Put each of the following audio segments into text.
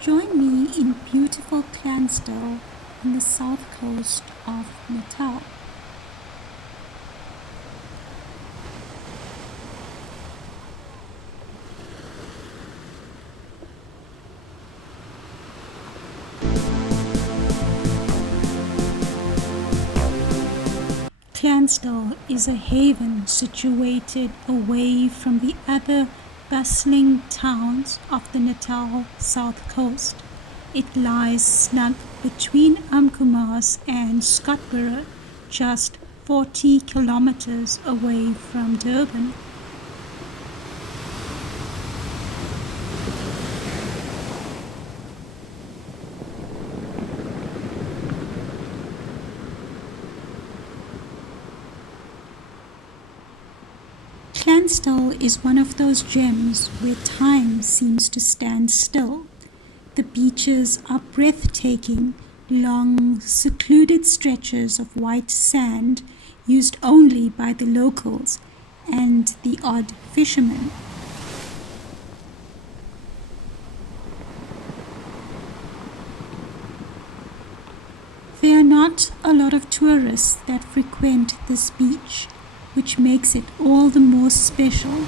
Join me in beautiful Clanstall on the south coast of Natal. Clanstall is a haven situated away from the other bustling towns of the Natal south coast. It lies snug between Umkomaas and Scottsboro, just 40 kilometers away from Durban. Clanstall is one of those gems where time seems to stand still. The beaches are breathtaking, long, secluded stretches of white sand used only by the locals and the odd fishermen. There are not a lot of tourists that frequent this beach, which makes it all the more special.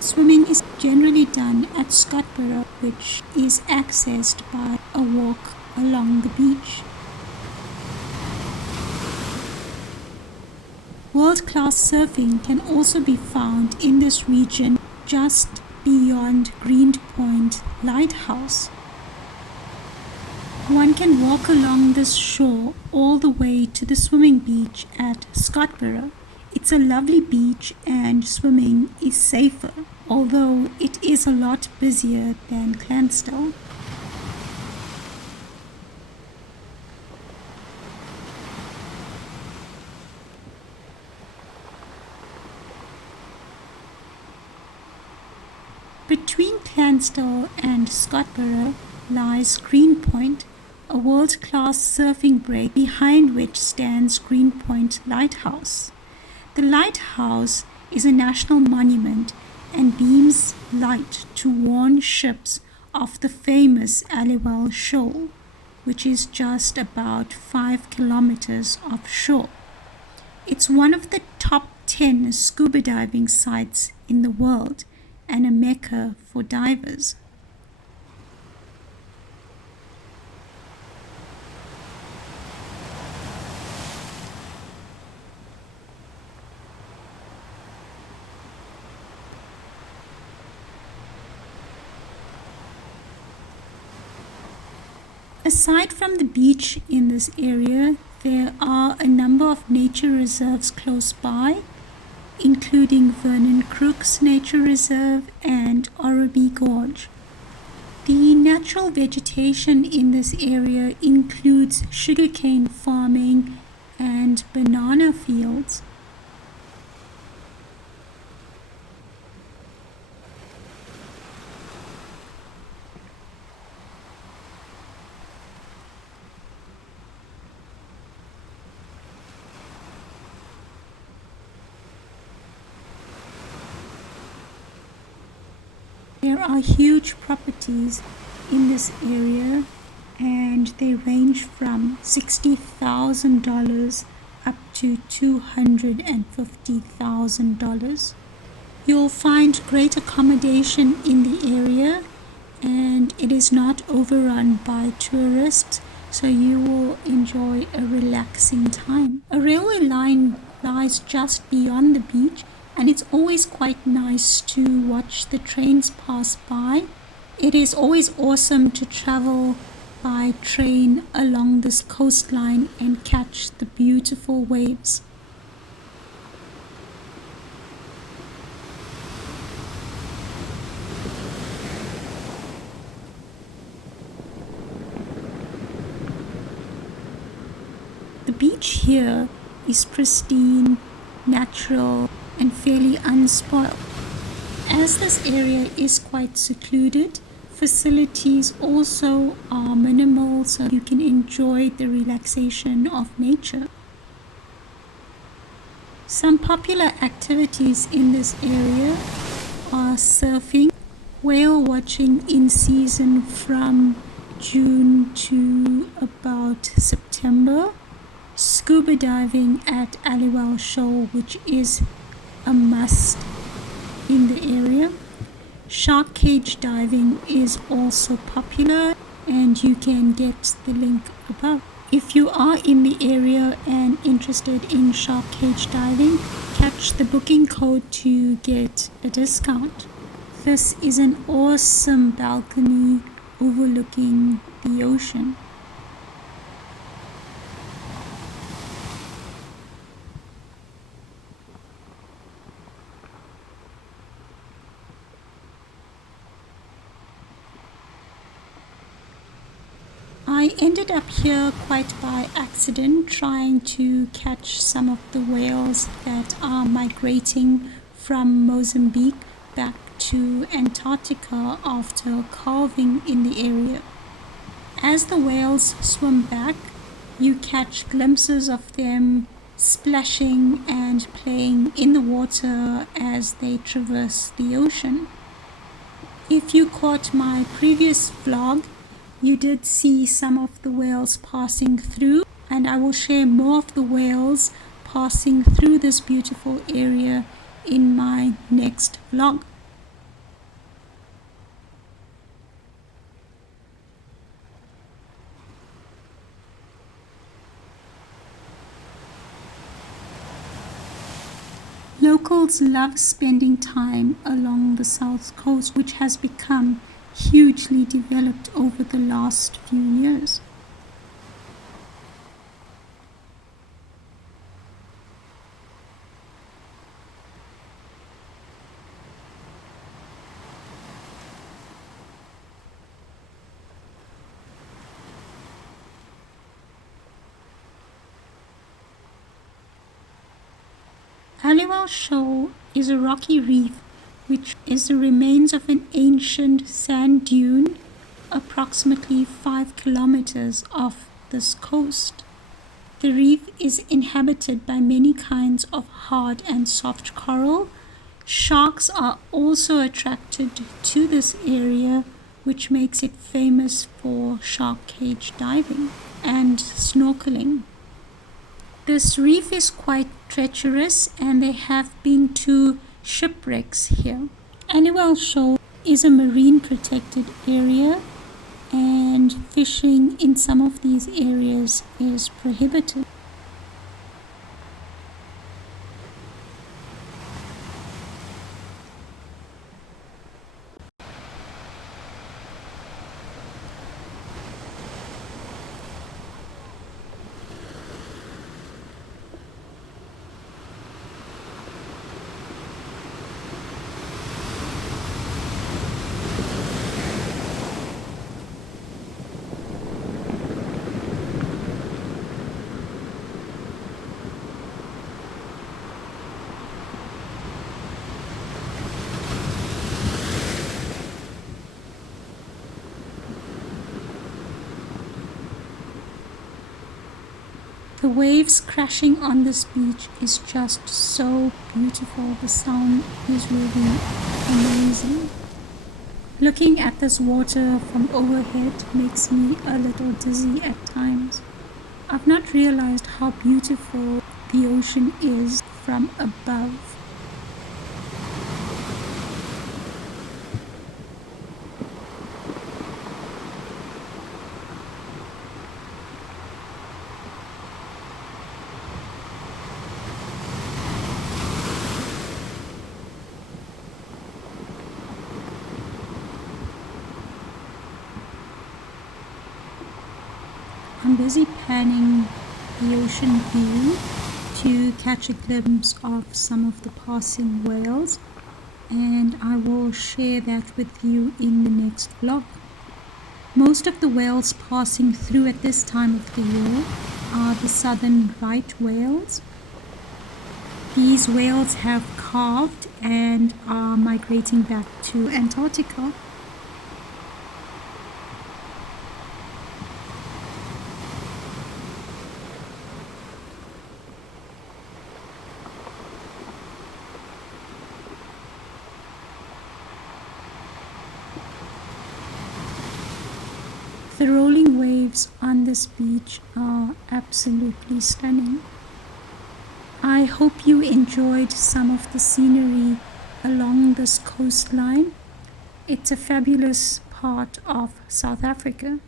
Swimming is generally done at Scottsboro, which is accessed by a walk along the beach. World-class surfing can also be found in this region just beyond Greenpoint Lighthouse. One can walk along this shore all the way to the swimming beach at Scottsboro. It's a lovely beach and swimming is safer, although it is a lot busier than Clanstal. Between Clanstal and Scottsboro lies Greenpoint, a world-class surfing break behind which stands Greenpoint Lighthouse. The lighthouse is a national monument and beams light to warn ships off the famous Aliwal Shoal, which is just about 5 kilometers offshore. It's one of the top 10 scuba diving sites in the world and a mecca for divers. Aside from the beach in this area, there are a number of nature reserves close by, including Vernon Crooks Nature Reserve and Orreby Gorge. The natural vegetation in this area includes sugarcane farming and banana fields. There are huge properties in this area and they range from $60,000 up to $250,000. You'll find great accommodation in the area and it is not overrun by tourists, so you will enjoy a relaxing time. A railway line lies just beyond the beach, and it's always quite nice to watch the trains pass by. It is always awesome to travel by train along this coastline and catch the beautiful waves. The beach here is pristine, natural, and fairly unspoiled. As this area is quite secluded, facilities also are minimal, so you can enjoy the relaxation of nature. Some popular activities in this area are surfing, whale watching in season from June to about September, scuba diving at Aliwal Shoal, which is a must in the area. Shark cage diving is also popular, and you can get the link above. If you are in the area and interested in shark cage diving, catch the booking code to get a discount. This is an awesome balcony overlooking the ocean. I ended up here quite by accident, trying to catch some of the whales that are migrating from Mozambique back to Antarctica after calving in the area. As the whales swim back, you catch glimpses of them splashing and playing in the water as they traverse the ocean. If you caught my previous vlog, you did see some of the whales passing through, and I will share more of the whales passing through this beautiful area in my next vlog. Locals love spending time along the south coast, which has become hugely developed over the last few years. Aliwal Shoal is a rocky reef which is the remains of an ancient sand dune approximately 5 kilometers off this coast. The reef is inhabited by many kinds of hard and soft coral. Sharks are also attracted to this area, which makes it famous for shark cage diving and snorkeling. This reef is quite treacherous, and there have been 2 shipwrecks here. Aliwal Shoal is a marine protected area, and fishing in some of these areas is prohibited. The waves crashing on this beach is just so beautiful. The sound is really amazing. Looking at this water from overhead makes me a little dizzy at times. I've not realized how beautiful the ocean is from above. I'm busy panning the ocean view to catch a glimpse of some of the passing whales, and I will share that with you in the next vlog. Most of the whales passing through at this time of the year are the southern right whales. These whales have calved and are migrating back to Antarctica. The rolling waves on this beach are absolutely stunning. I hope you enjoyed some of the scenery along this coastline. It's a fabulous part of South Africa.